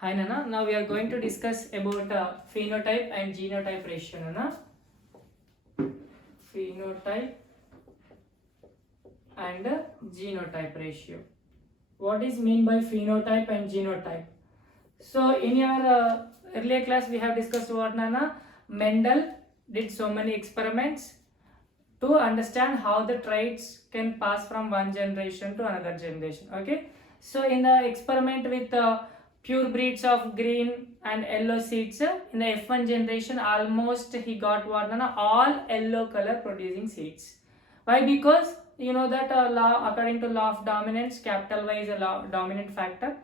Hi Nana, now we are going to discuss about phenotype and genotype ratio Nana. Phenotype and genotype ratio. What is mean by phenotype and genotype? So in your earlier class we have discussed what Nana? Mendel did so many experiments to understand how the traits can pass from one generation to another generation. Okay, so in the experiment with pure breeds of green and yellow seeds, in the F1 generation almost he got what Nana? All yellow color producing seeds. Why? Because you know that law, according to law of dominance, capital Y is a dominant factor.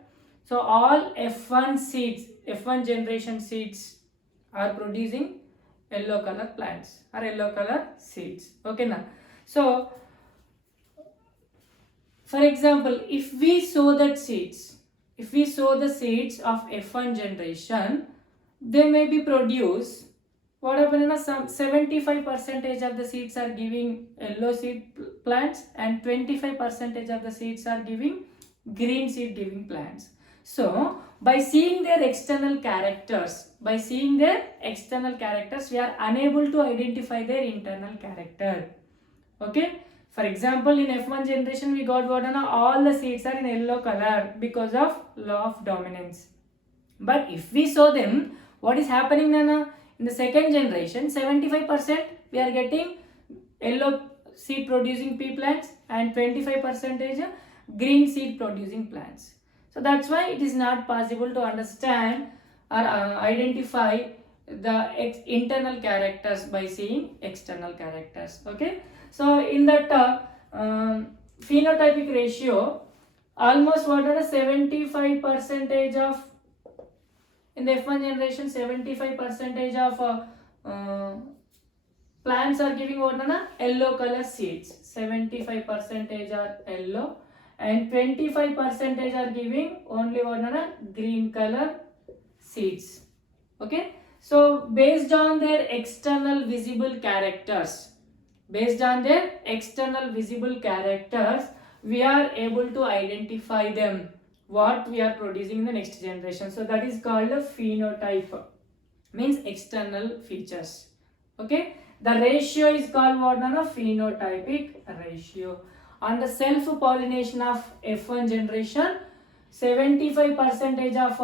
So all F1 seeds, F1 generation seeds are producing yellow color plants or yellow color seeds. Okay now. So for example, if we sow that seeds, if we sow the seeds of F1 generation, they may be produced. What happened? Some 75% of the seeds are giving yellow seed plants and 25% of the seeds are giving green seed giving plants. So by seeing their external characters, we are unable to identify their internal character. Okay. For example, in F1 generation, we got what all the seeds are in yellow color because of law of dominance. But if we sow them, what is happening Nana? In the second generation, 75% we are getting yellow seed producing pea plants and 25% green seed producing plants. So that's why it is not possible to understand or identify the internal characters by seeing external characters. Okay, so in that phenotypic ratio, almost what are the 75% of, in the F1 generation 75% of plants are giving what Nana? Yellow color seeds. 75% are yellow and 25% are giving only what Nana? Green color seeds. Okay, so based on their external visible characters, we are able to identify them, what we are producing in the next generation. So that is called a phenotype, means external features. Okay, the ratio is called what Nana? Phenotypic ratio. On the self pollination of F1 generation, 75% of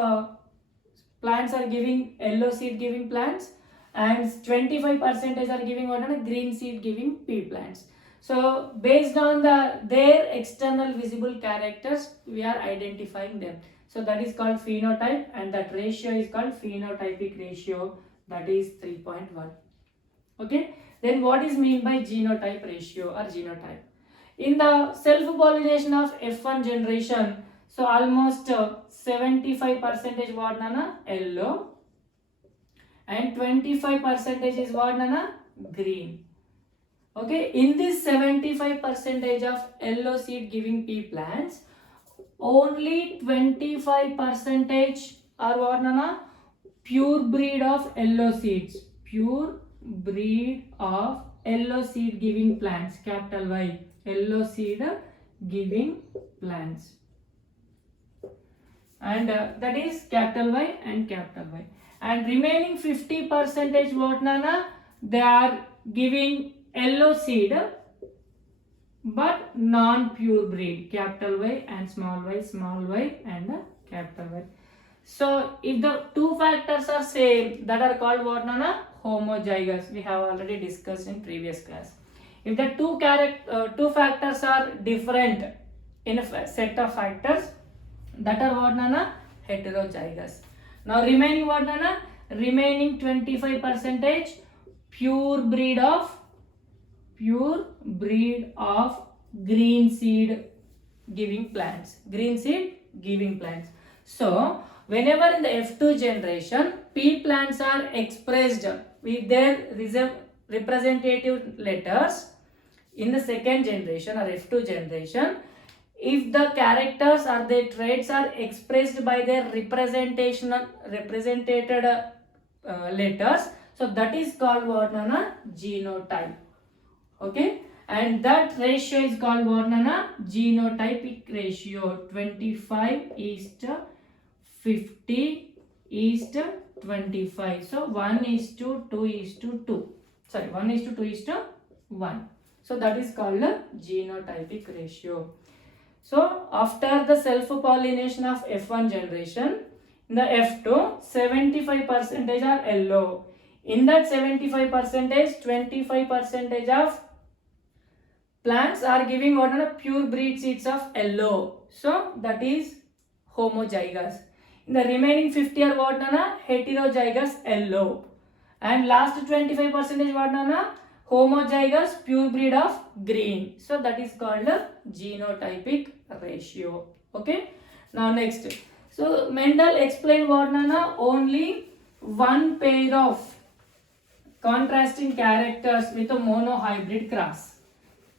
plants are giving yellow seed giving plants and 25% are giving what Nana? Green seed giving pea plants. So based on their external visible characters, we are identifying them. So that is called phenotype, and that ratio is called phenotypic ratio, that is 3.1. Okay, then what is mean by genotype ratio or genotype? In the self pollination of F1 generation, so almost 75% what Nana? Yellow and 25% is what Nana? Green. Okay, in this 75% of yellow seed giving pea plants, only 25% are what Nana? Pure breed of yellow seeds. Pure breed of yellow seed giving plants, capital Y, yellow seed giving plants, and that is capital Y and capital Y. And remaining 50% what Nana? They are giving yellow seed but non-pure breed, capital Y and small y and capital Y. So if the two factors are same, that are called what Nana? Homozygous. We have already discussed in previous class. If the two factors are different in a set of factors, that are what Nana? Heterozygous. Now remaining what Nana? Remaining 25% pure breed of green seed giving plants. So whenever in the F2 generation, pea plants are expressed with their representative letters, in the second generation or F2 generation, if the characters or their traits are expressed by their represented letters, so that is called what Nana? Genotype. Okay, and that ratio is called what Nana? Genotypic ratio, 25:50. 50 is to 25. So 1 is to 2 is to 2. Sorry, 1 is to 2 is to 1. So that is called a genotypic ratio. So after the self-pollination of F1 generation, in the F2, 75% are yellow. In that 75%, 25% of plants are giving what are pure breed seeds of yellow. So that is homozygous. In the remaining 50 are what are heterozygous yellow. And last 25% what are homozygous pure breed of green. So that is called a genotypic ratio. Okay. Now next. So Mendel explained what Nana only one pair of contrasting characters with a monohybrid cross.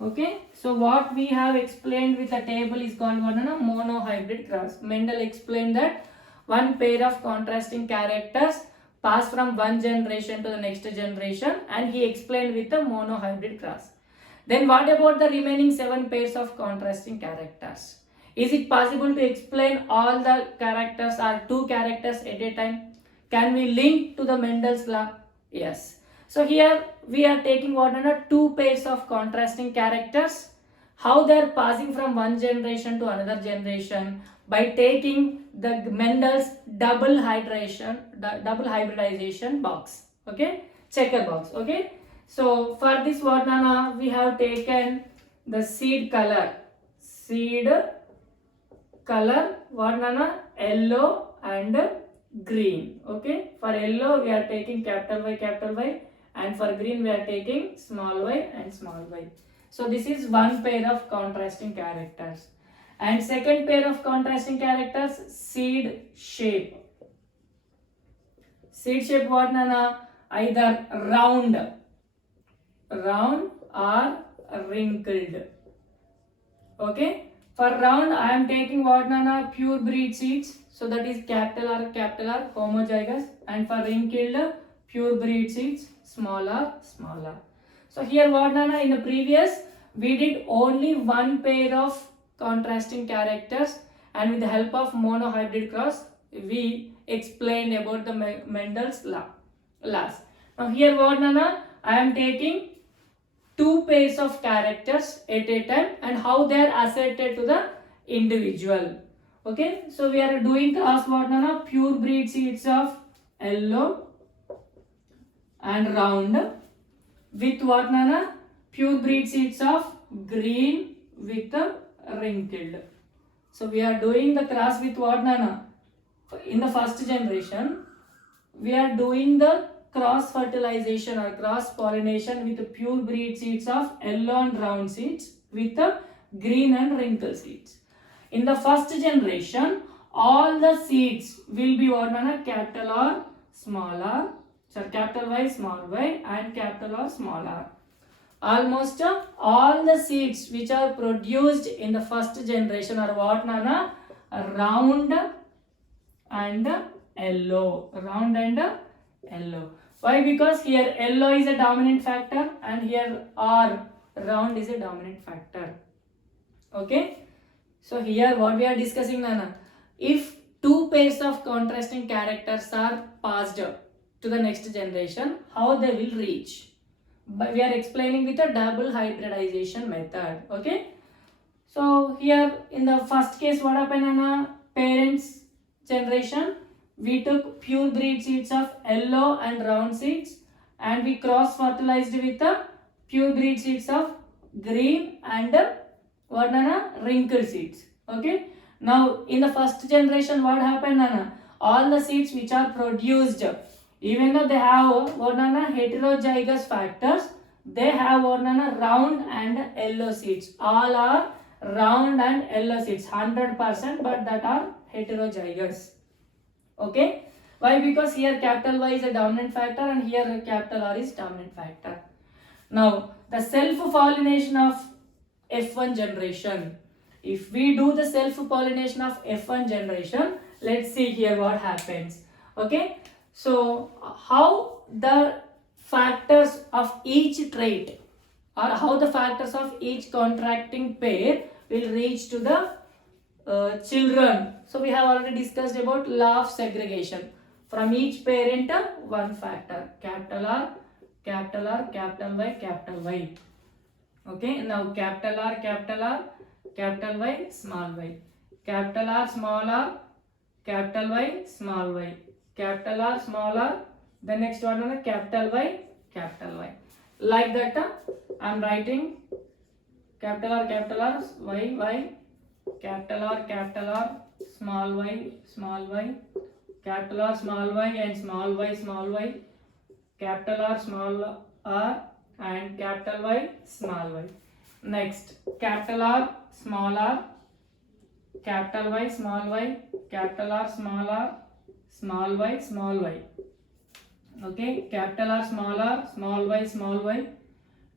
Okay. So what we have explained with the table is called what Nana monohybrid cross. Mendel explained that one pair of contrasting characters pass from one generation to the next generation, and he explained with the monohybrid cross. Then what about the remaining 7 pairs of contrasting characters? Is it possible to explain all the characters or 2 characters at a time? Can we link to the Mendel's law? Yes. So here we are taking what are 2 pairs of contrasting characters. How they are passing from one generation to another generation by taking the Mendel's double hybridization box. Okay, checker box. Okay. So for this what Nana we have taken the seed color what Nana yellow and green. Okay, for yellow we are taking capital Y, and for green we are taking small y and small y. So this is one pair of contrasting characters. And second pair of contrasting characters, seed shape. Seed shape what Nana? Either round or wrinkled. Okay. For round I am taking what Nana? Pure breed seeds. So that is capital R homozygous. And for wrinkled, pure breed seeds small r. So here what Nana? In the previous we did only one pair of contrasting characters, and with the help of monohybrid cross we explained about the Mendel's laws. Now here what Nana? I am taking 2 pairs of characters at a time and how they are asserted to the individual. Okay, so we are doing cross what Nana? Pure breed seeds of yellow and round with what Nana? Pure breed seeds of green with wrinkled. So we are doing the cross with what Nana? In the first generation we are doing the cross fertilization or cross pollination with the pure breed seeds of yellow and round seeds with the green and wrinkled seeds. In the first generation all the seeds will be what Nana? Capital R small r, so capital Y small y and capital R small r. Almost all the seeds which are produced in the first generation are what Nana? Round and yellow. Why? Because here yellow is a dominant factor and here R round is a dominant factor. Okay. So here what we are discussing Nana? If 2 pairs of contrasting characters are passed to the next generation, how they will reach? But we are explaining with a double hybridization method. Okay. So here in the first case what happened Nana? Parents generation we took pure breed seeds of yellow and round seeds and we cross fertilized with the pure breed seeds of green and what Nana? Wrinkled seeds. Okay. Now in the first generation what happened Nana? All the seeds which are produced, even though they have what Nana? Heterozygous factors, they have what Nana? Round and yellow seeds. All are round and yellow seeds 100%, but that are heterozygous. Okay. Why? Because here capital Y is a dominant factor and here capital R is dominant factor. Now the self-pollination of F1 generation. If we do the self-pollination of F1 generation, let's see here what happens. Okay. So how the factors of each trait or how the factors of each contracting pair will reach to the children. So we have already discussed about law of segregation. From each parent, one factor. Capital R, capital R, capital Y, capital Y. Okay, now capital R, capital R, capital Y, small y. Capital R, small r, capital Y, small y. Capital R, small r. The next one is capital Y, capital Y. Like that, I am writing capital R, Y, Y. Capital R, small y, capital R, small y, and small y, capital R, small r, and capital Y, small y. Next, capital R, small r, capital Y, small y, capital R, small y, small y. Okay, capital R, small y,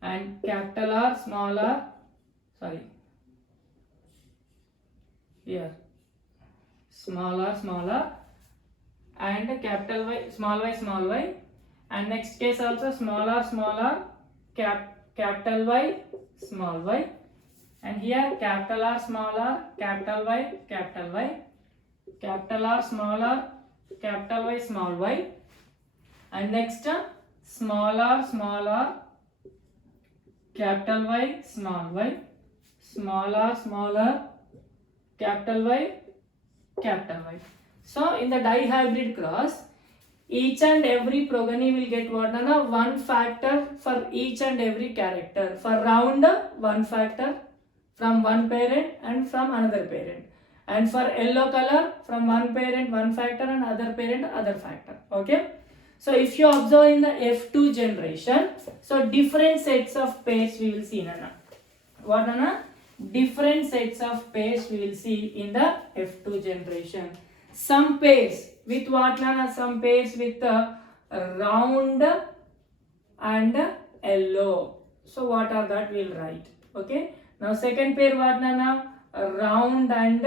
and capital R, small r, sorry. Here small r and capital Y, small y, and next case also small r, capital Y, small y, and here capital R, small r, capital Y, capital R, small r, capital Y, small y, and next small r, capital Y, small y, small r, capital Y, capital Y. So in the dihybrid cross, each and every progeny will get what? One factor for each and every character. For round, one factor from one parent and from another parent. And for yellow color, from one parent, one factor, and other parent, other factor. Okay. So if you observe in the F2 generation, so different sets of pairs we will see. Nana. What Nana? Different sets of pairs we will see in the F2 generation. Some pairs with what Nana? Some pairs with round and yellow. So what are that we will write. Okay. Now second pair what Nana? Round and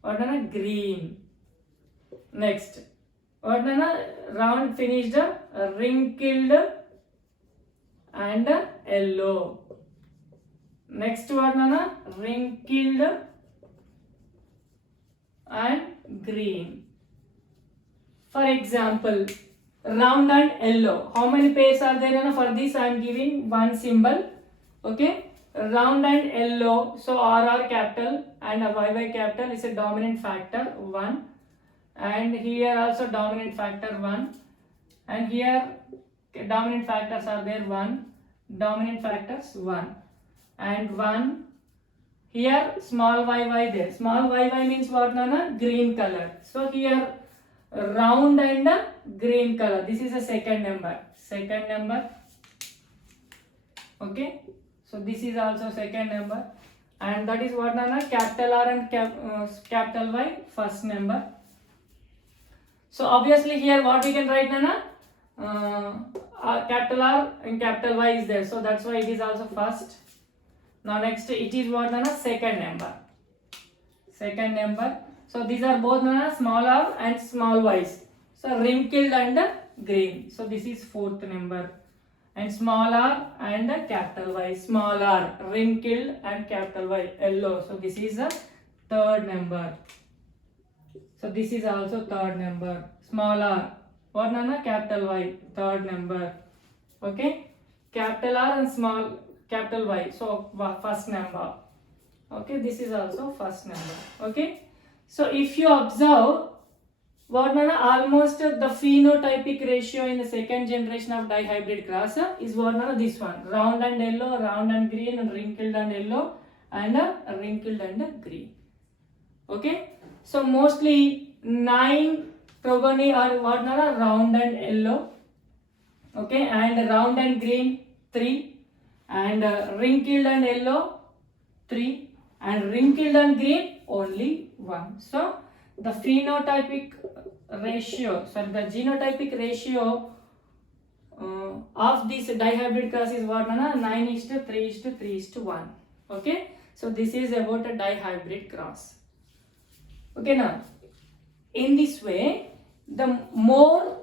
what Nana? Green. Next. What Nana? Round finished, wrinkled and yellow. Next one Nana? Wrinkled and green. For example, round and yellow. How many pairs are there? Nana? For this I am giving one symbol. Okay. Round and yellow. So RR capital and a YY capital is a dominant factor 1. And here also dominant factor 1. And here dominant factors are there 1. Dominant factors 1. And 1. Here small yy there. Small yy means what Nana? Green color. So here round and green color. This is a second number. Second number. Okay. So this is also second number. And that is what Nana? Capital R and capital Y, first number. So obviously here what we can write Nana? Capital R and capital Y is there. So that's why it is also first. Now next it is what Nana? Second number. Second number. So these are both Nana? Small r and small y's. So wrinkled and green. So this is fourth number. And small r and capital Y. Small r, wrinkled and capital Y, yellow. So this is a third number. So this is also third number. Small r. What Nana? Capital Y, third number. Okay. Capital R and small capital Y. So first number. Okay. This is also first number. Okay. So if you observe, what Nana? Almost the phenotypic ratio in the second generation of dihybrid cross is what Nana? This one. Round and yellow, round and green, and wrinkled and yellow, and wrinkled and green. Okay. So mostly 9 progeny are what Nana? Round and yellow. Okay. And round and green 3. And wrinkled and yellow 3. And wrinkled and green only 1. So the phenotypic ratio, sorry, the genotypic ratio of this dihybrid cross is what Nana? 9:3:3:1. Okay. So this is about a dihybrid cross. Okay. Now in this way, the more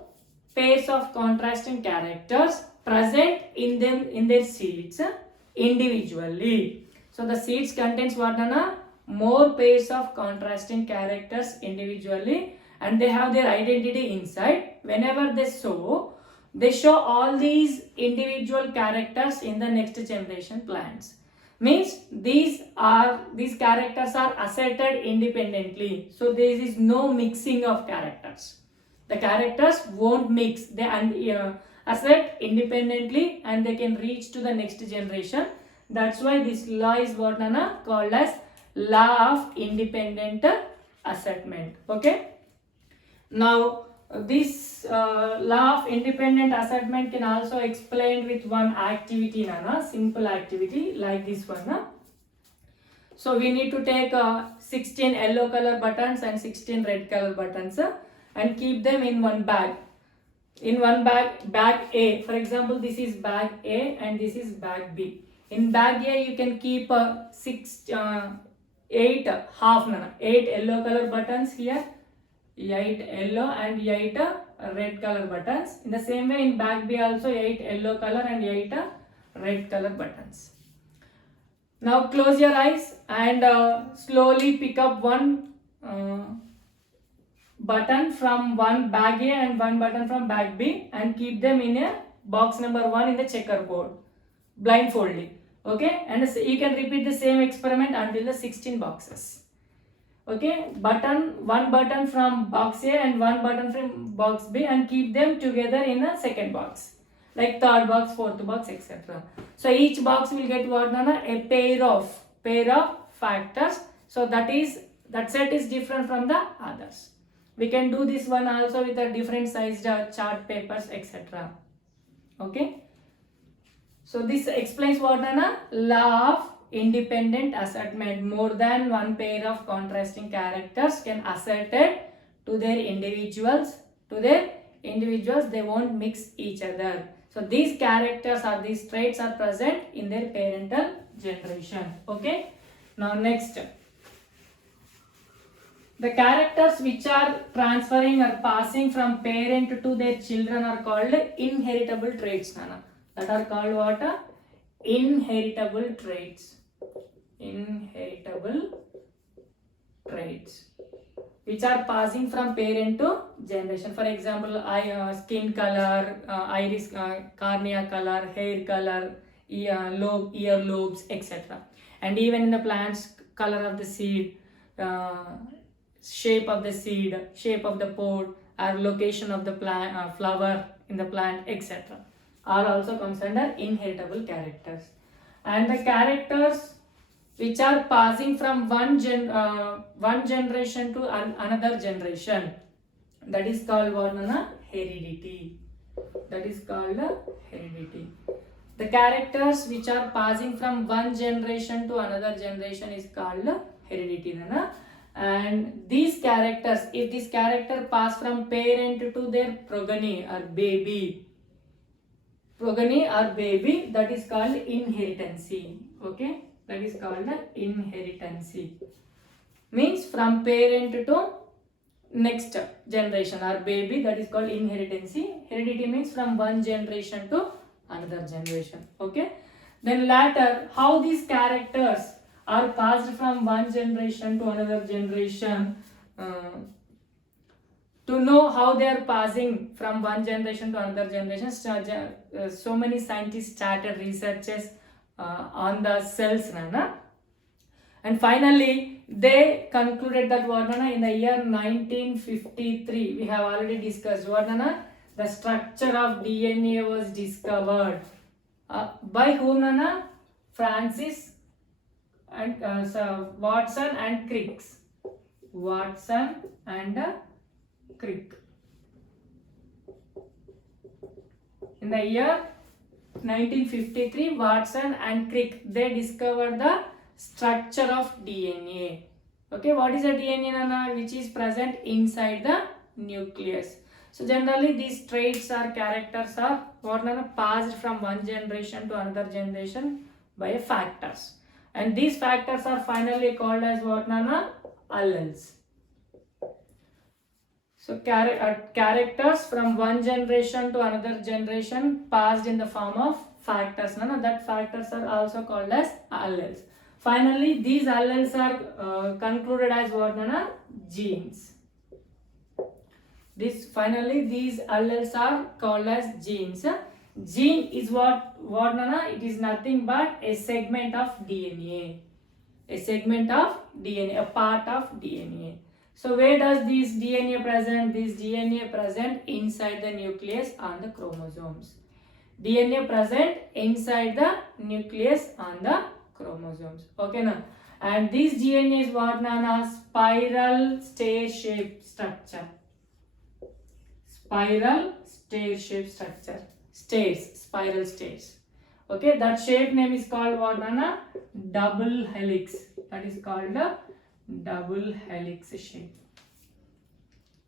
pairs of contrasting characters present in them in their seeds individually. So the seeds contains what Nana? more pairs of contrasting characters individually, and they have their identity inside. Whenever they show all these individual characters in the next generation plants. Means these characters are asserted independently, so there is no mixing of characters. The characters won't mix, they assert independently and they can reach to the next generation. That's why this law is what, Nana, called as law of independent assertment. Okay. Now this law of independent assertment can also explained with one activity, Nana, simple activity like this one. Na? So we need to take 16 yellow color buttons and 16 red color buttons and keep them in one bag. In one bag A, for example, this is bag A and this is bag B. In bag A, you can keep 8 yellow color buttons here, 8 yellow and 8 red color buttons. In the same way, in bag B also 8 yellow color and 8 red color buttons. Now close your eyes and slowly pick up one button from one bag A and one button from bag B and keep them in a box number 1 in the checkerboard blindfolded. Okay, and you can repeat the same experiment until the 16 boxes. Okay, one button from box A and one button from box B and keep them together in a second box, like third box, fourth box, etc. So each box will get what, Nana? A pair of factors. So that set is different from the others. We can do this one also with a different sized chart papers, etc. Okay. So this explains what, Nana? Law of independent assertment. More than one pair of contrasting characters can asserted to their individuals. They won't mix each other. So these characters or these traits are present in their parental generation. Okay. Now next. The characters which are transferring or passing from parent to their children are called inheritable traits, Nana. That are called what? Inheritable traits. Inheritable traits which are passing from parent to generation. For example, skin color, iris, cornea color, hair color, ear lobes, etc. And even in the plants, color of the seed, shape of the seed, shape of the pod, or location of the plant, flower in the plant, etc. are also comes under inheritable characters. And the characters which are passing from one generation to another generation, that is called what, Nana? Heredity. That is called heredity. The characters which are passing from one generation to another generation is called heredity, Nana. And these characters, if this character pass from parent to their progeny or baby, that is called inheritancy. Okay, that is called inheritancy. Means from parent to next generation or baby, that is called inheritancy. Heredity means from one generation to another generation. Okay, then later how these characters are passed from one generation to another generation. To know how they are passing from one generation to another generation, so many scientists started researches on the cells, Nana. And finally, they concluded that what, Nana, in the year 1953, we have already discussed what, Nana, the structure of DNA was discovered. By whom, Nana? Francis and Watson and Crick. Watson and Crick. In the year 1953, Watson and Crick, they discovered the structure of DNA. Okay, what is the DNA, Nana? Which is present inside the nucleus. So generally these traits or characters are what, Nana? Passed from one generation to another generation by factors. And these factors are finally called as what, Nana? Alleles. So characters from one generation to another generation passed in the form of factors. That factors are also called as alleles. Finally, these alleles are concluded as what, Nana? Genes. Finally, these alleles are called as genes. Gene is what, Nana? It is nothing but a segment of DNA. A segment of DNA, a part of DNA. So where does this DNA present? This DNA present inside the nucleus on the chromosomes. DNA present inside the nucleus on the chromosomes. Okay now. And this DNA is what known as spiral stair-shaped structure. Spiral stair-shaped structure. Stairs, spiral stairs. Okay, that shape name is called what, Nana? Double helix. That is called a double helix shape.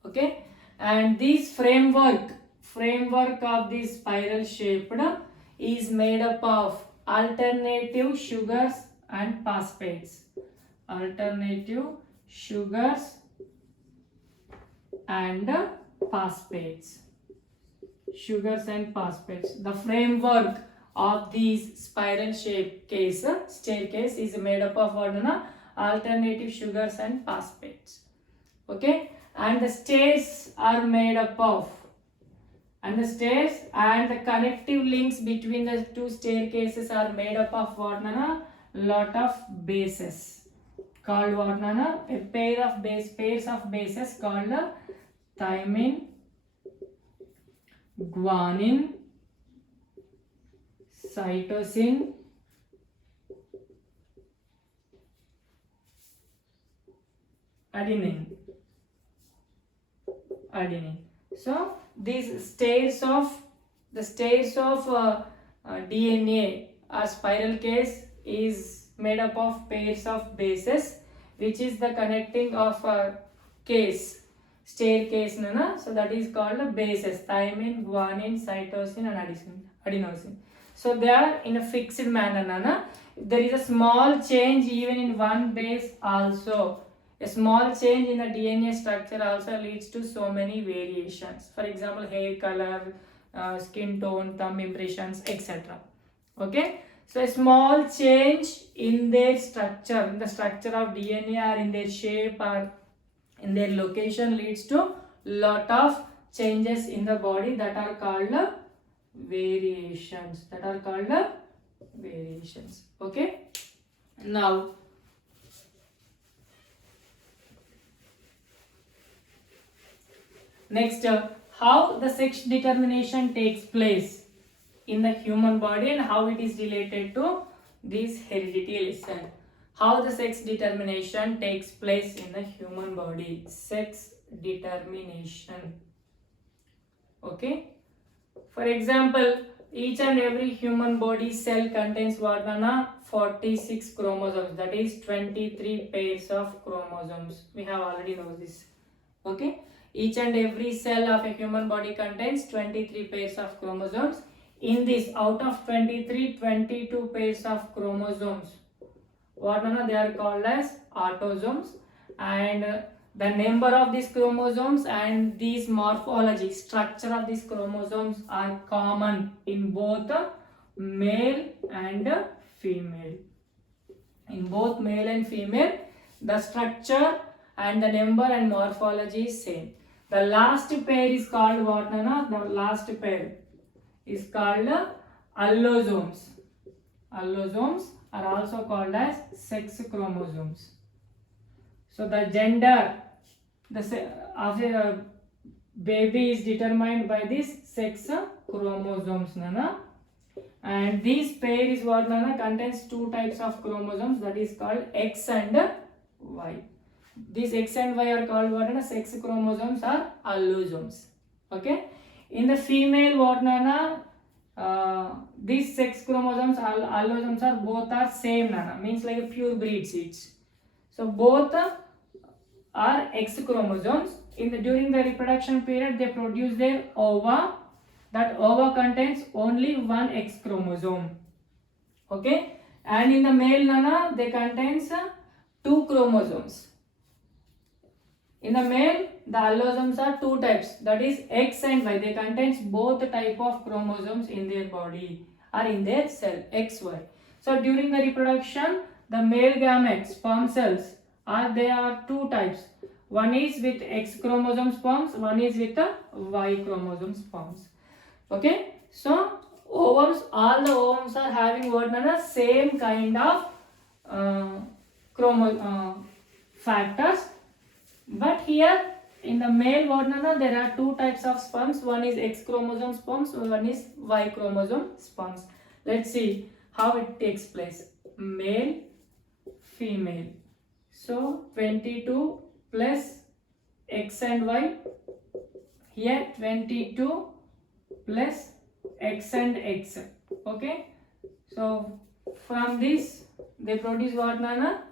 Okay, and this framework of this spiral shaped is made up of alternative sugars and phosphates. Alternative sugars and phosphates. Sugars and phosphates. The framework of these spiral shape staircase is made up of what, alternative sugars and phosphates. Okay, and the stairs are made up of, and the stairs and the connective links between the two staircases are made up of what, lot of bases called what, a pairs of bases called thymine, guanine, cytosine, adenine. So these stairs of DNA or spiral case is made up of pairs of bases, which is the connecting of a staircase, so that is called the bases: thymine, guanine, cytosine and adenosine. So they are in a fixed manner, There is a small change even in one base also. A small change in the DNA structure also leads to so many variations. For example, hair color, skin tone, thumb impressions, etc. Okay. So a small change in their structure, in the structure of DNA, or in their shape or in their location, leads to lot of changes in the body that are called variations. Okay. Now, next, how the sex determination takes place in the human body and how it is related to this heredity lesson. How the sex determination takes place in the human body. Sex determination. Okay. For example, each and every human body cell contains what, 46 chromosomes. That is 23 pairs of chromosomes. We have already know this. Okay. Each and every cell of a human body contains 23 pairs of chromosomes. In this, out of 23, 22 pairs of chromosomes, what, they are called as autosomes, and the number of these chromosomes and these morphology, structure of these chromosomes are common in both male and female. In both male and female, the structure and the number and morphology is same. The last pair is called what, The last pair is called allosomes. Allosomes are also called as sex chromosomes. So the gender of a baby is determined by this sex chromosomes, and this pair is what, contains two types of chromosomes, that is called X and Y. These X and Y are called what, sex chromosomes or allosomes. Okay. In the female, what, these sex chromosomes, allosomes are both are same, means like a pure breed seeds. So both are X chromosomes. During the reproduction period, they produce their ova. That ova contains only one X chromosome. Okay, and in the male, they contains two chromosomes. In the male, the allosomes are two types, that is X and Y. They contains both type of chromosomes in their body or in their cell, XY. So during the reproduction, the male gamete sperm cells there are two types. One is with X chromosome sperms, one is with the Y chromosome sperms. Okay, so ovums, all the ovums are having what the same kind of factors, but here in the male what there are two types of sperms. One is X chromosome sperms, one is Y chromosome sperms. Let's see how it takes place. Male, female. So 22 plus X and Y. Here 22 plus X and X. Okay. So from this they produce what nana?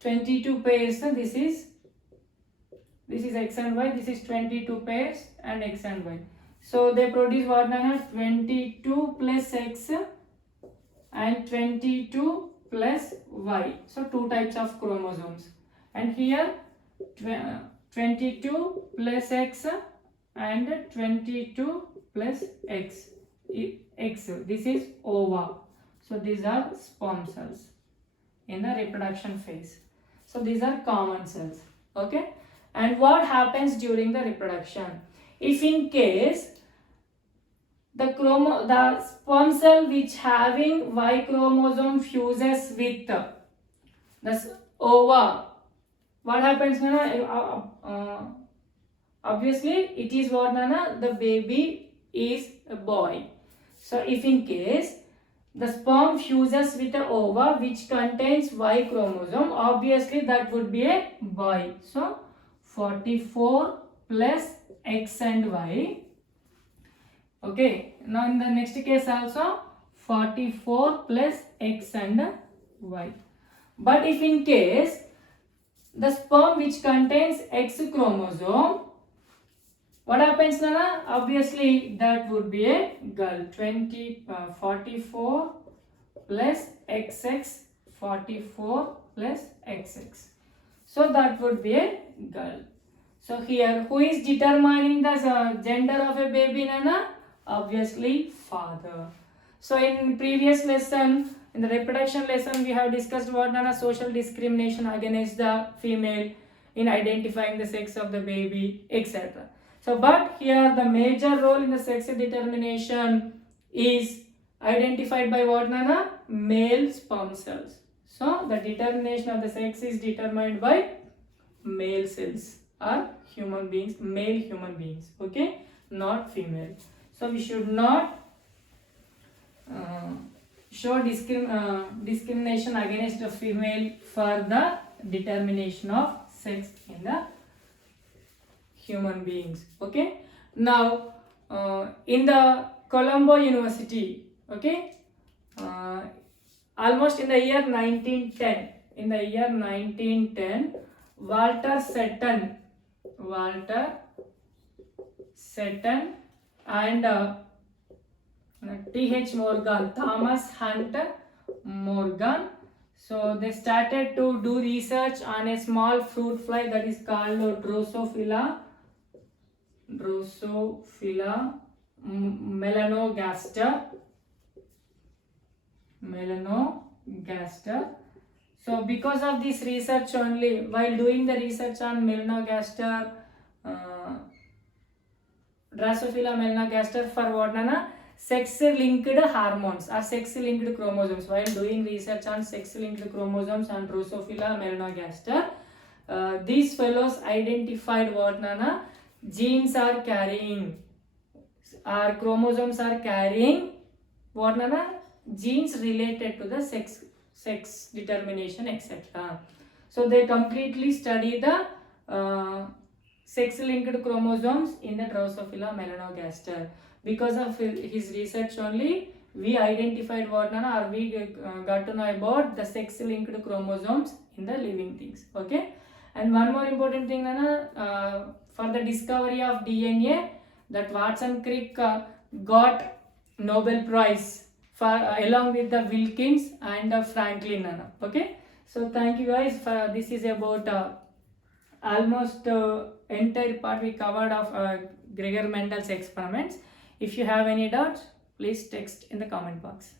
22 pairs. This is X and Y. This is 22 pairs and X and Y. So they produce what nana? 22 plus X and 22 plus Y. So two types of chromosomes. And here 22 plus X and 22 plus X. This is ova. So these are sperm cells in the reproduction phase. So these are common cells. Okay. And what happens during the reproduction? If in case the sperm cell which having Y chromosome fuses with the ova, what happens? Obviously it is what the baby is a boy. So if in case the sperm fuses with the ova which contains Y chromosome, obviously that would be a boy. So 44 plus X and Y. Okay, now in the next case also 44 plus X and Y. But if in case the sperm which contains X chromosome, what happens nana? Obviously that would be a girl. 44 plus XX, 44 plus XX. So that would be a girl. So here who is determining the gender of a baby nana? Obviously father. So in previous lesson, in the reproduction lesson, we have discussed what nana? Social discrimination against the female in identifying the sex of the baby, etc. So but here the major role in the sex determination is identified by what nana? Male sperm cells. So the determination of the sex is determined by male cells or human beings, male human beings. Okay, not female. So we should not show discrimination against the female for the determination of sex in the human beings. Okay. Now in the Colombo University, okay, almost in the year 1910, Walter Seton and T.H. Morgan, Thomas Hunt Morgan. So they started to do research on a small fruit fly that is called Drosophila melanogaster. So because of this research only, while doing the research on melanogaster, Drosophila melanogaster for what nana? Sex-linked hormones or sex-linked chromosomes. While doing research on sex-linked chromosomes and Drosophila melanogaster, these fellows identified what nana? Genes are carrying, our chromosomes are carrying what nana? Genes related to the sex determination, etc. So they completely study the sex-linked chromosomes in the Drosophila melanogaster. Because of his research only, we identified what nana, or we got to know about the sex-linked chromosomes in the living things. Okay. And one more important thing nana, for the discovery of DNA, that Watson Crick got Nobel Prize for along with the Wilkins and Franklin nana. Okay. So thank you guys for this is about almost entire part we covered of Gregor Mendel's experiments. If you have any doubts, please text in the comment box.